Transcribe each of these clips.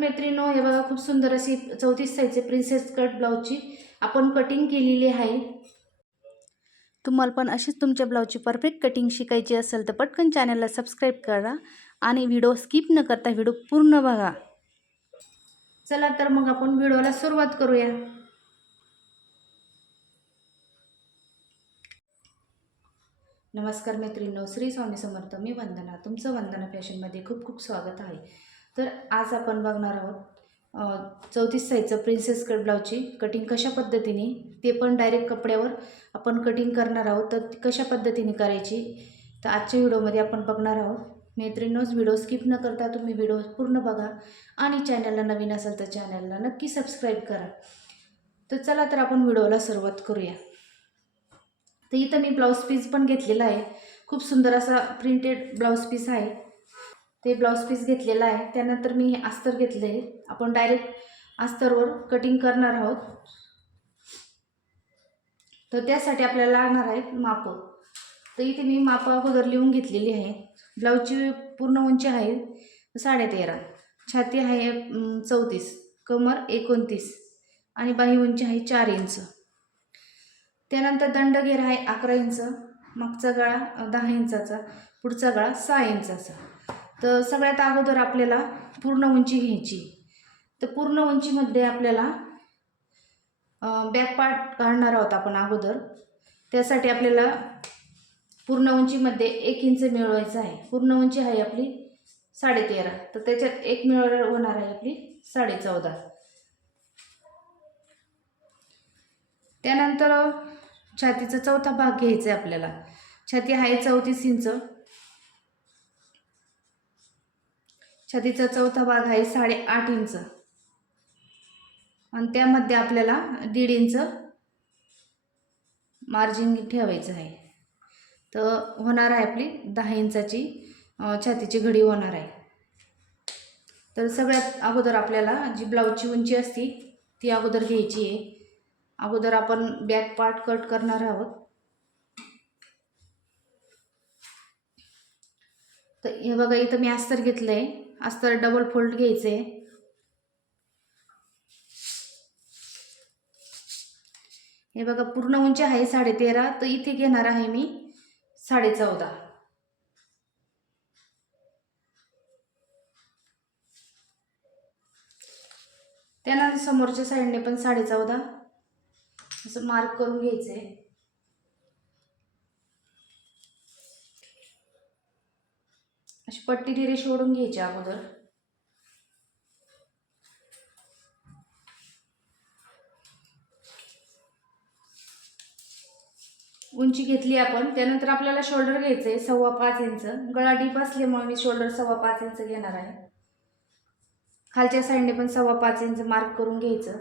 मैत्रिणो हे बघा खूप सुंदर अशी चौतीस साईजचे प्रिन्सेस कट ब्लाऊजची आपण कटिंग केलेली आहे. तुम्हाला पण अशीच तुमच्या ब्लाऊजची परफेक्ट कटिंग शिकायची असेल तर पटकन चॅनलला सबस्क्राईब करा आणि व्हिडिओ स्किप न करता व्हिडिओ पूर्ण बघा. चला तर मग आपण व्हिडिओला सुरुवात करूया. नमस्कार मैत्रिणो श्री स्वामी समर्थ. मी वंदना. तुमचं वंदना फॅशनमध्ये खूप खूप स्वागत आहे. तर आज आपण बघणार आहोत चौतीस साईजचं प्रिन्सेस कट ब्लाऊजची कटिंग कशा पद्धतीने ते पण डायरेक्ट कपड्यावर आपण कटिंग करणार आहोत. तर कशा पद्धतीने करायची तर आजच्या व्हिडिओमध्ये आपण बघणार आहोत. मैत्रिणींनोच व्हिडिओ स्किप न करता तुम्ही व्हिडिओ पूर्ण बघा आणि चॅनलला नवीन असेल तर चॅनलला नक्की सबस्क्राईब करा. तर चला तर आपण व्हिडिओला सुरुवात करूया. तर इथं मी ब्लाऊज पीस पण घेतलेला आहे. खूप सुंदर असा प्रिंटेड ब्लाऊज पीस आहे. ते ब्लाऊज पीस घेतलेला आहे. त्यानंतर मी हे अस्तर घेतलं आहे. आपण डायरेक्ट अस्तरवर कटिंग करणार आहोत. तर त्यासाठी आपल्याला लागणार आहेत मापं. तर इथे मी माप अगोदर लिहून घेतलेली आहे. ब्लाऊजची पूर्ण उंची आहे साडेतेरा. छाती आहे चौतीस. कमर एकोणतीस. आणि बाही उंची आहे चार इंच. त्यानंतर दंडघेर आहे अकरा इंच. मागचा गळा दहा इंचाचा. पुढचा गळा सहा इंचाचा. तर सगळ्यात अगोदर आपल्याला पूर्ण उंची घ्यायची. तर पूर्ण उंचीमध्ये आपल्याला बॅक पार्ट काढणार आहोत आपण अगोदर. त्यासाठी आपल्याला पूर्ण उंचीमध्ये एक इंच मिळवायचं आहे. पूर्ण उंची आहे आपली साडेतेरा. तर त्याच्यात एक मिळव होणार आहे आपली साडे चौदा त्यानंतर छातीचा चौथा भाग घ्यायचा आहे आपल्याला. छाती आहे चौतीस इंच. छातीचा चौथा भाग आहे साडेआठ इंच. आणि त्यामध्ये आपल्याला दीड इंच मार्जिन ठेवायचं आहे. तर होणार आहे आपली दहा इंचाची छातीची घडी होणार आहे. तर सगळ्यात अगोदर आपल्याला जी ब्लाऊजची उंची असती ती अगोदर घ्यायची आहे. अगोदर आपण बॅक पार्ट कट करणार आहोत. तर हे बघा इथं मी अस्तर घेतलं आहे अस्तर डबल फोल्ड घ्यायचं. आहे हे बघा पूर्ण उंची आहे साडेतेरा तर इथे घेणार आहे मी साडे चौदा त्यानंतर समोरच्या साईडने पण साडे चौदा असं मार्क करून घ्यायचं आहे अशी पट्टी टिरी सोडून घ्यायची अगोदर. उंची घेतली आपण त्यानंतर आपल्याला शोल्डर घ्यायचं आहे सव्वा पाच इंच गळा डीप असल्यामुळे मी शोल्डर सव्वा पाच इंच घेणार आहे. खालच्या साईडने पण सव्वा पाच इंच मार्क करून घ्यायचं.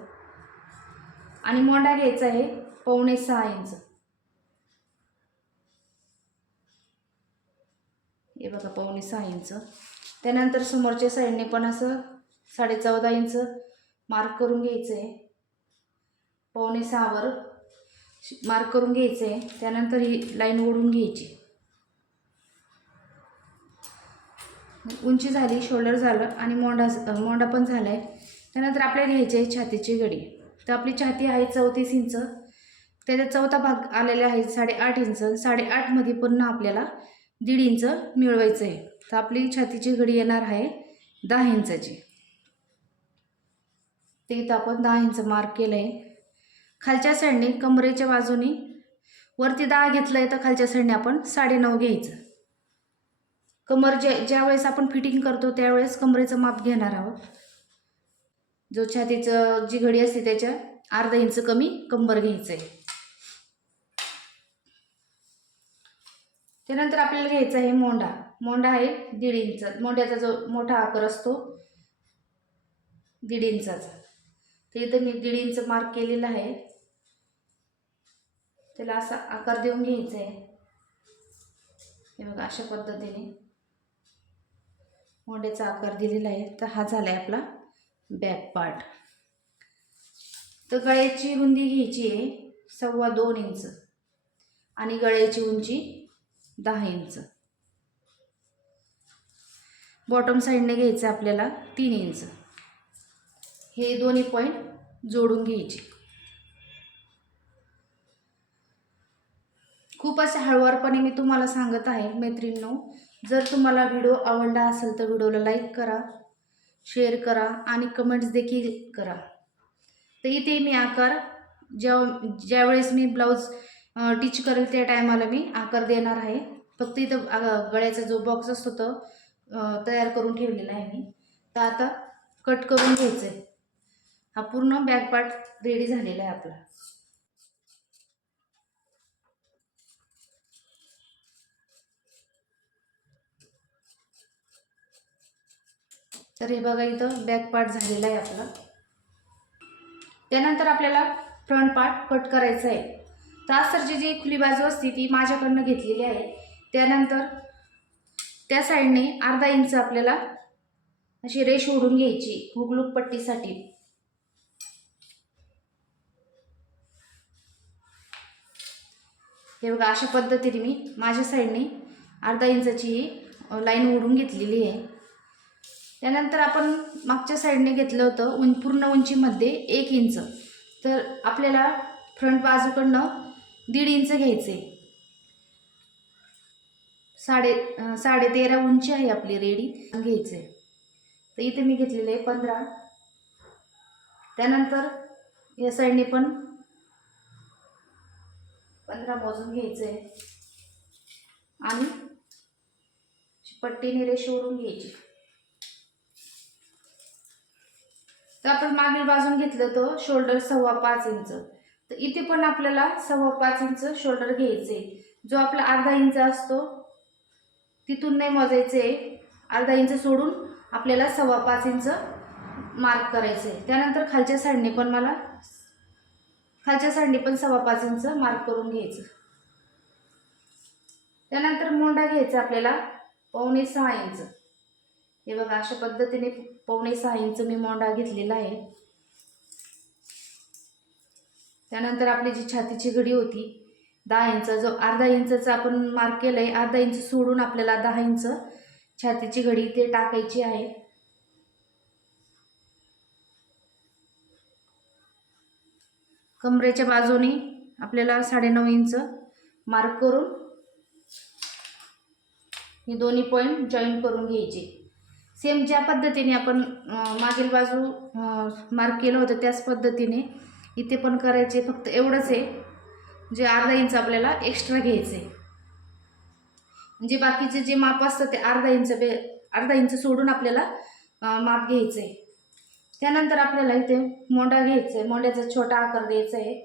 आणि मोंडा घ्यायचा आहे पावणे सहा इंच हे बघा पावणे सहा इंच. त्यानंतर समोरच्या साईडने पण असं साडे चौदा इंच मार्क करून घ्यायचं आहे पावणे सहावर मार्क करून घ्यायचं आहे त्यानंतर ही लाईन ओढून घ्यायची. उंची झाली शोल्डर झालं आणि मोंडा मोंडा पण झाला आहे त्यानंतर आपल्याला घ्यायची आहे छातीची गडी तर आपली छाती आहे चौतीस इंच. त्याचा चौथा भाग आलेला आहे साडेआठ इंच. साडेआठमध्ये पुन्हा आपल्याला दीड इंच मिळवायचं आहे. तर आपली छातीची घडी येणार आहे दहा इंचाची. ते इथं आपण दहा इंच मार्क केलं आहे खालच्या साईडने कमरेच्या बाजूने वरती दहा घेतलं आहे तर खालच्या साईडने आपण साडेनऊ घ्यायचं. कमर जे ज्या वेळेस आपण फिटिंग करतो त्यावेळेस कमरेचं माप घेणार आहोत. जो छातीचं जी घडी असते त्याच्या अर्धा इंच कमी कंबर घ्यायचं आहे त्यानंतर आपल्याला घ्यायचा आहे मोंढा. मोंढा आहे दीड इंच. मोंढ्याचा जो मोठा आकार असतो दीड इंचाचा. तर इथं मी दीड इंच मार्क केलेला आहे. त्याला असा आकार देऊन घ्यायचा आहे. हे बघा अशा पद्धतीने मोंड्याचा आकार दिलेला आहे. तर हा झाला आहे आपला बॅक पार्ट तर गळ्याची रुंदी घ्यायची आहे सव्वा दोन इंच. आणि गळ्याची उंची दहा इंच. बॉटम साईडने घ्यायचं आपल्याला तीन इंच. हे दोन्ही पॉईंट जोडून घ्यायचे. खूप असे हळुवारपणे मी तुम्हाला सांगत आहे मैत्रिणींनो. जर तुम्हाला व्हिडिओ आवडला असेल तर व्हिडिओला लाईक करा शेअर करा आणि कमेंट्स देखील करा. तर इथे मी आकार ज्या ज्यावेळेस मी ब्लाऊज टीच करेल त्या टायमाला मी. आकार देणार आहे. फक्त इथं गळ्याचा जो बॉक्स असतो तो तयार करून ठेवलेला आहे मी. तर आता कट करून घ्यायचं आहे हा पूर्ण बॅक पार्ट रेडी झालेला आहे आपला. तर हे बघा इथं बॅक पार्ट झालेला आहे आपला. त्यानंतर आपल्याला फ्रंट पार्ट कट करायचा आहे. तासरची जी खुली बाजू असते ती माझ्याकडनं घेतलेली आहे. त्यानंतर त्या साईडने अर्धा इंच आपल्याला अशी रेष ओढून घ्यायची हुगलूक पट्टीसाठी. हे बघा अशा पद्धतीने मी माझ्या साईडने अर्धा इंचाची ही लाईन ओढून घेतलेली आहे. त्यानंतर आपण मागच्या साईडने घेतलं होतं उं पूर्ण उंचीमध्ये एक इंच. तर आपल्याला फ्रंट बाजूकडनं दीड इंच घ्यायचे. साडे साडेतेरा साडे तेरा उंची आहे आपली रेडी घ्यायचे. तर इथे मी घेतलेले आहे पंधरा. त्यानंतर या साईडने पण पंधरा मोजून घ्यायचं. आहे आणि पट्टीने रेषेवरून घ्यायची. तर आपण मागील बाजून घेतलं तर शोल्डर सव्वा पाच इंच. तर इथे पण आपल्याला सव्वा पाच इंच शोल्डर घ्यायचे जो आपला अर्धा इंच असतो तिथून नाही मोजायचे अर्धा इंच सोडून आपल्याला सव्वा पाच इंच मार्क करायचे त्यानंतर खालच्या साईडने पण मला खालच्या साईडने पण सव्वा पाच इंच मार्क करून घ्यायचं त्यानंतर मोंडा घ्यायचा आपल्याला पावणे सहा इंच. हे बघा अशा पद्धतीने पावणे सहा इंच मी मोंडा घेतलेला आहे. त्यानंतर आपली जी छातीची घडी होती दहा इंच जो अर्धा इंचाचा आपण मार्क केलं आहे अर्धा इंच सोडून आपल्याला दहा इंच छातीची घडी ते टाकायची आहे. कमरेच्या बाजूने आपल्याला साडेनऊ इंच मार्क करून हे दोन्ही पॉईंट जॉईन करून घ्यायचे. सेम ज्या पद्धतीने आपण मागील बाजू मार्क केलं होतं त्याच पद्धतीने इथे पण करायचे फक्त एवढंच आहे. जे अर्धा इंच आपल्याला एक्स्ट्रा घ्यायचं आहे. म्हणजे बाकीचे जे माप असतं ते अर्धा इंच बे अर्धा इंच सोडून आपल्याला माप घ्यायचं आहे. त्यानंतर आपल्याला इथे मोंडा घ्यायचा आहे. मोंड्याचा छोटा आकार द्यायचा आहे.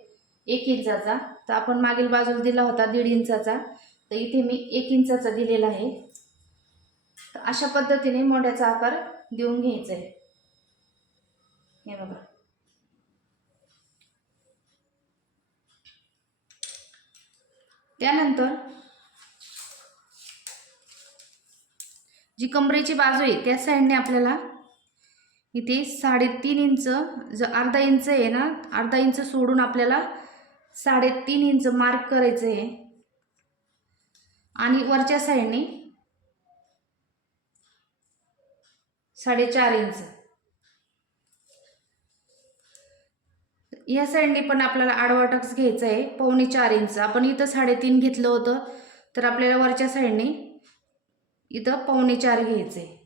एक इंचाचा. तर आपण मागील बाजूला दिला होता दीड इंचाचा. तर इथे मी एक इंचाचा दिलेला आहे. तर अशा पद्धतीने मोंड्याचा आकार देऊन घ्यायचा आहे. हे बघा. त्यानंतर जी कमरेची बाजू आहे त्या साईडने आपल्याला इथे साडेतीन इंच जो अर्धा इंच आहे ना अर्धा इंच सोडून आपल्याला साडेतीन इंच मार्क करायचं आहे. आणि वरच्या साईडने साडेचार इंच. या साईडने पण आपल्याला आडवा टक्स घ्यायचा आहे पावणे चार इंच. आपण इथं साडेतीन घेतलं होतं तर आपल्याला वरच्या साईडने इथं पावणे चार घ्यायचं आहे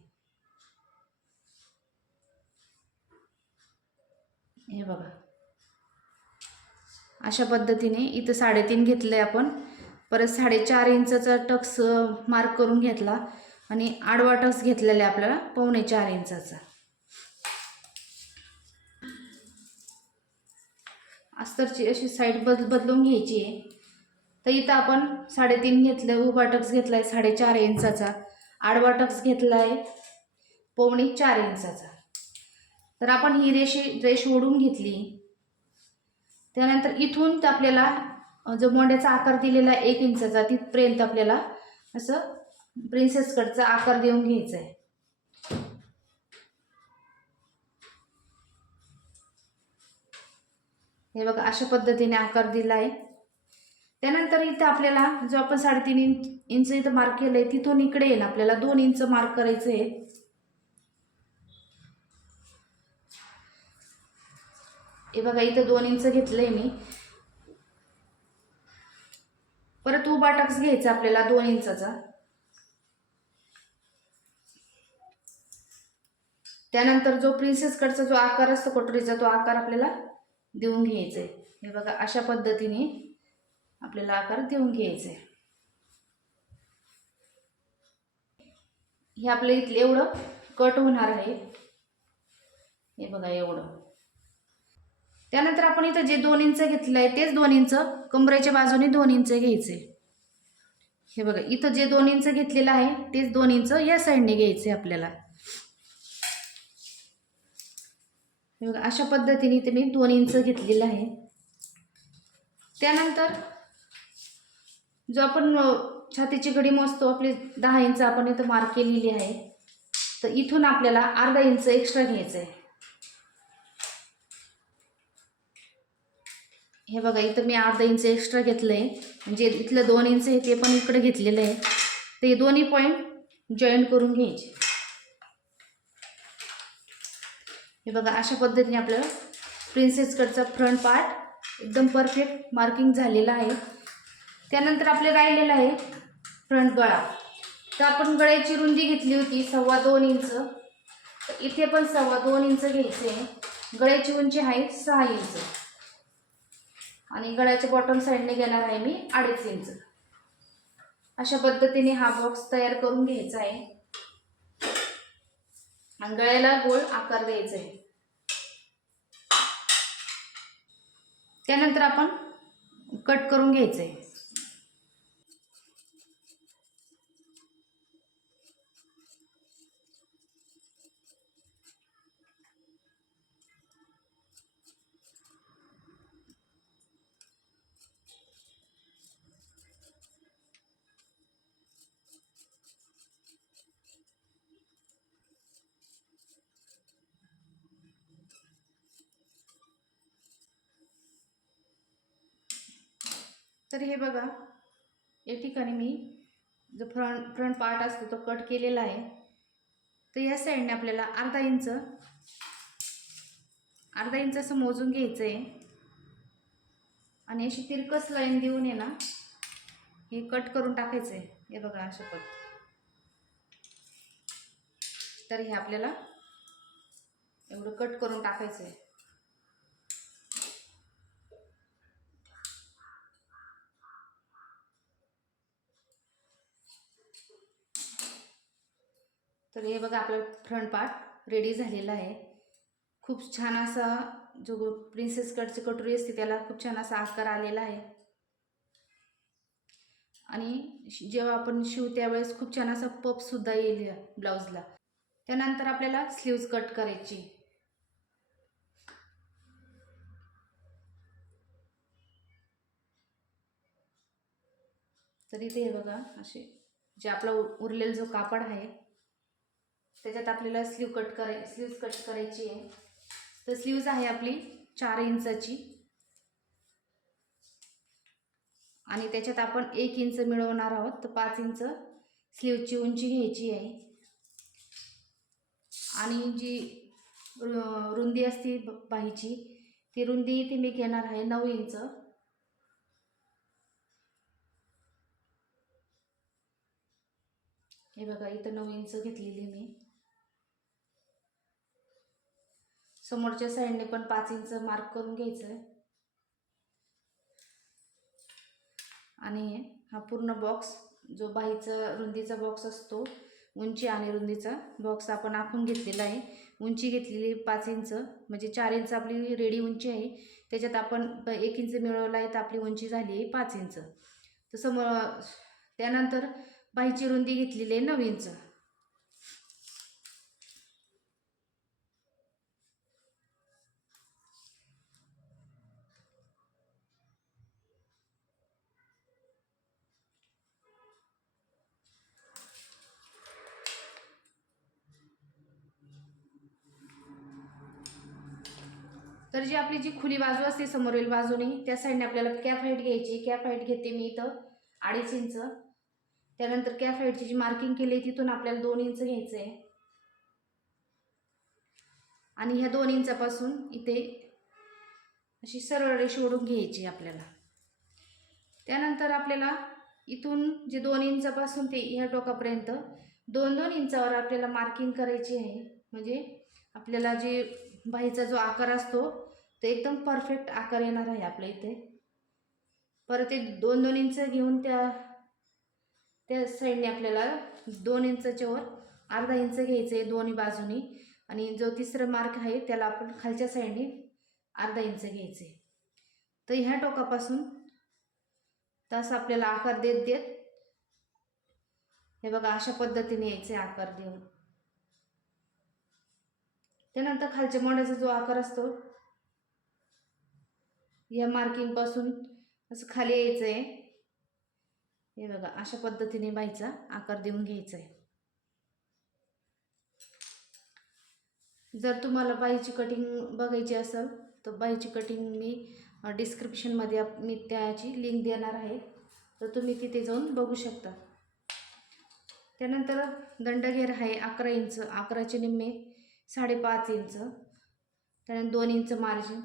हे बघा. अशा पद्धतीने इथं साडेतीन घेतलं आहे आपण. परत साडेचार इंचाचा टक्स मार्क करून घेतला. आणि आडवा टक्स घेतलेला आहे आपल्याला पावणे चार इंचाचा. अस्तरची अशी साईड बद बदलून घ्यायची आहे. तर इथं आपण साडेतीन घेतलं उभा टक्स घेतला आहे साडेचार इंचाचा. आडवा टक्स घेतला आहे पोवणी चार इंचाचा. तर आपण ही रेषी रेष ओढून घेतली. त्यानंतर इथून तर आपल्याला जो मोंड्याचा आकार दिलेला आहे एक इंचाचा तिथपर्यंत आपल्याला असं प्रिन्सेस कटचा आकार देऊन घ्यायचा आहे हे बघा अशा पद्धतीने आकार दिला आहे त्यानंतर इथं आपल्याला जो आपण साडेतीन इंच इंच इथं मार्क केलं आहे तिथून इकडे येईल. आपल्याला दोन इंच मार्क करायचं आहे. हे बघा इथं दोन इंच घेतलंय मी. परत उभा टक्स घ्यायचा आपल्याला दोन इंचाचा. त्यानंतर जो प्रिन्सेस कटचा जो आकार असतो कटोरीचा तो आकार आपल्याला देऊन घ्यायचं आहे हे बघा अशा पद्धतीने आपल्याला आकार देऊन घ्यायचा आहे हे आपल्या इथलं एवढं कट होणार आहे. हे बघा एवढं. त्यानंतर आपण इथं जे दोन इंच घेतलं आहे तेच दोन इंच कमरेच्या बाजूने दोन इंच घ्यायचे हे बघा इथं जे दोन इंच घेतलेलं आहे तेच दोन इंच या साईडने घ्यायचे आपल्याला हे बघा अशा पद्धतीने इथे मी दोन इंच घेतलेलं आहे. त्यानंतर जो आपण छातीची घडी मोजतो आपली दहा इंच आपण इथं मार्क केलेली आहे. तर इथून आपल्याला अर्धा इंच एक्स्ट्रा घ्यायचं आहे हे बघा इथं मी अर्धा इंच एक्स्ट्रा घेतलं आहे म्हणजे इथलं दोन इंच आहे ते पण इकडे घेतलेलं आहे. ते दोन्ही पॉईंट जॉईंट करून घ्यायचे. हे बघा अशा पद्धतीने आपलं प्रिन्सेस कटचा फ्रंट पार्ट एकदम परफेक्ट मार्किंग झालेला आहे. त्यानंतर आपले राहिलेलं आहे फ्रंट गळा. तर आपण गळ्याची रुंदी घेतली होती सव्वा दोन इंच. तर इथे पण सव्वा दोन इंच घ्यायचे गळ्याची उंची आहे सहा इंच. आणि गळ्याच्या बॉटम साईडने घेणार आहे मी अडीच इंच. अशा पद्धतीने हा बॉक्स तयार करून घ्यायचा आहे. आणि गळ्याला गोल आकार द्यायचा आहे त्यानंतर आपण कट करून घ्यायचं आहे तर हे बघा या ठिकाणी मी जो फ्रंट फ्रंट पार्ट असतो तो कट केलेला आहे. तर या साईडने आपल्याला अर्धा इंच अर्धा इंच असं मोजून घ्यायचं आहे आणि अशी तिरकस लाईन देऊन आहे ना हे कट करून टाकायचं आहे हे बघा अशा पद्धत तर हे आपल्याला एवढं कट करून टाकायचं आहे तर हे बघा आपला फ्रंट पार्ट रेडी झालेला आहे. खूप छान असा जो प्रिन्सेस कटची कटोरी असते त्याला खूप छान असा आकार आलेला आहे. आणि जेव्हा आपण शिव त्यावेळेस खूप छान असा पपसुद्धा येईल ब्लाऊजला त्यानंतर आपल्याला स्लीव्ज कट करायची. तर इथे हे बघा असे जे आपला उ- उरलेला जो कापड आहे त्याच्यात आपल्याला स्लीव कट कराय स्लीव्ज कट करायची आहे. तर स्लीव्ज आहे आपली चार इंचाची. आणि त्याच्यात आपण एक इंच मिळवणार आहोत तर पाच इंच स्लीवची उंची घ्यायची आहे. आणि जी रु- रुंदी असते ब- बाहीची ती रुंदी ती मी घेणार आहे नऊ इंच. हे बघा इथं नऊ इंच घेतलेली मी. समोरच्या साईडने पण पाच इंच मार्क करून घ्यायचं आहे आणि हा पूर्ण बॉक्स जो बाहीचा रुंदीचा बॉक्स असतो उंची आणि रुंदीचा बॉक्स आपण आखून घेतलेला आहे. उंची घेतलेली पाच इंच म्हणजे चार इंच आपली रेडी उंची आहे. त्याच्यात आपण एक इंच मिळवला आहे तर आपली उंची झाली आहे पाच इंच तसं मग त्यानंतर बाहीची रुंदी घेतलेली आहे नऊ इंच तर जी आपली जी खुली बाजू असते समोरील बाजूने त्या साईडने आपल्याला कॅप हाईट घ्यायची कॅप हाईट घेते मी इथं अडीच इंच. त्यानंतर कॅप हाईटची जी मार्किंग केली आहे तिथून आपल्याला दोन इंच घ्यायचं आहे आणि ह्या दोन इंचापासून इथे अशी सरळ रेषा ओढून घ्यायची आपल्याला. त्यानंतर आपल्याला इथून जे दोन इंचापासून ते ह्या टोकापर्यंत दोन दोन इंचावर आपल्याला मार्किंग करायची आहे. म्हणजे आपल्याला जे बाईचा जो आकार असतो तर एकदम परफेक्ट आकार येणार आहे आपल्या इथे. परत एक दोन दोन इंच घेऊन त्या त्या साईडने आपल्याला दोन इंचाच्या वर अर्धा इंच घ्यायचं आहे दोन्ही बाजूनी. आणि जो तिसरा मार्क आहे त्याला आपण खालच्या साईडने अर्धा इंच घ्यायचं आहे. तर ह्या टोकापासून तसं आपल्याला आकार देत देत हे बघा अशा पद्धतीने यायचे आकार देऊन. त्यानंतर खालच्या मोंड्याचा जो आकार असतो या मार्किंगपासून असं खाली यायचं आहे हे बघा अशा पद्धतीने बाईचा आकार देऊन घ्यायचा आहे जर तुम्हाला बाईची कटिंग बघायची असेल तर बाईची कटिंग मी डिस्क्रिप्शनमध्ये मी त्याची लिंक देणार आहे. तर तुम्ही तिथे जाऊन बघू शकता. त्यानंतर दंडघेर आहे अकरा इंच अकराचे निम्मे साडेपाच इंच त्यानंतर दोन इंच मार्जिन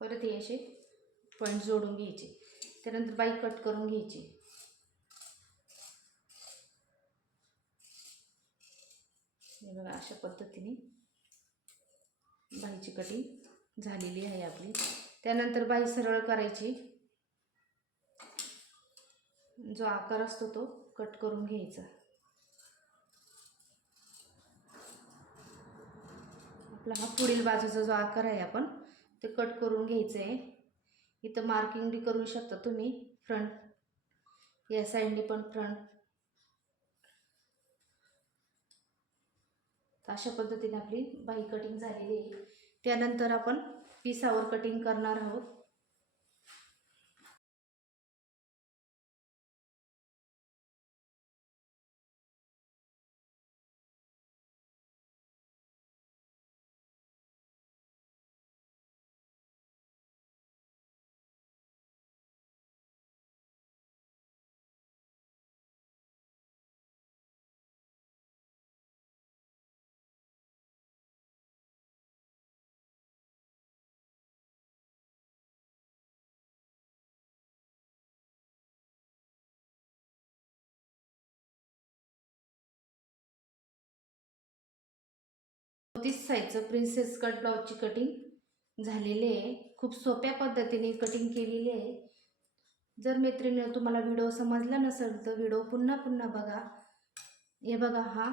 परत हे असे पॉईंट जोडून घ्यायचे. त्यानंतर बाई कट करून घ्यायची. हे बघा अशा पद्धतीने बाईची कटिंग झालेली आहे आपली. त्यानंतर बाई सरळ करायची. जो आकार असतो तो कट करून घ्यायचा. आपला हा पुढील बाजूचा जो आकार आहे आपण ते कट करून घ्यायचं. आहे इथं मार्किंग बी करू शकता तुम्ही फ्रंट या साईडने पण फ्रंट अशा पद्धतीने आपली बाई कटिंग झालेली आहे. त्यानंतर आपण पिसावर कटिंग करणार आहोत. तीस साईजचं प्रिन्सेस कट ब्लाऊजची कटिंग झालेली आहे. खूप सोप्या पद्धतीने कटिंग केलेली आहे. जर मैत्रिणीनं तुम्हाला व्हिडिओ समजला नसेल तर व्हिडिओ पुन्हा पुन्हा बघा. हे बघा हा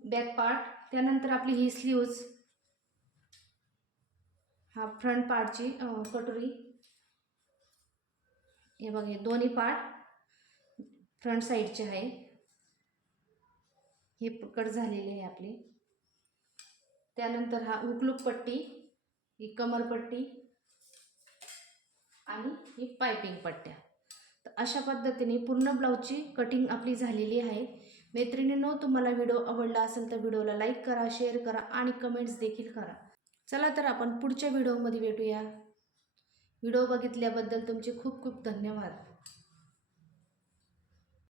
बॅक पार्ट त्यानंतर आपली ही स्लीव्ज हा फ्रंट पार्टची कटोरी हे बघा हे दोन्ही पार्ट फ्रंट साईडचे आहे. हे कट झालेले आहे आपली. त्यानंतर हा हुकलूक पट्टी ही कमरपट्टी आणि ही पायपिंग पट्ट्या. तर अशा पद्धतीने पूर्ण ब्लाऊजची कटिंग आपली झालेली आहे. मैत्रिणींनो तुम्हाला व्हिडिओ आवडला असेल तर व्हिडिओला लाईक करा शेअर करा आणि कमेंट्स देखील करा. चला तर आपण पुढच्या व्हिडिओमध्ये भेटूया. व्हिडिओ बघितल्याबद्दल तुमचे खूप खूप धन्यवाद.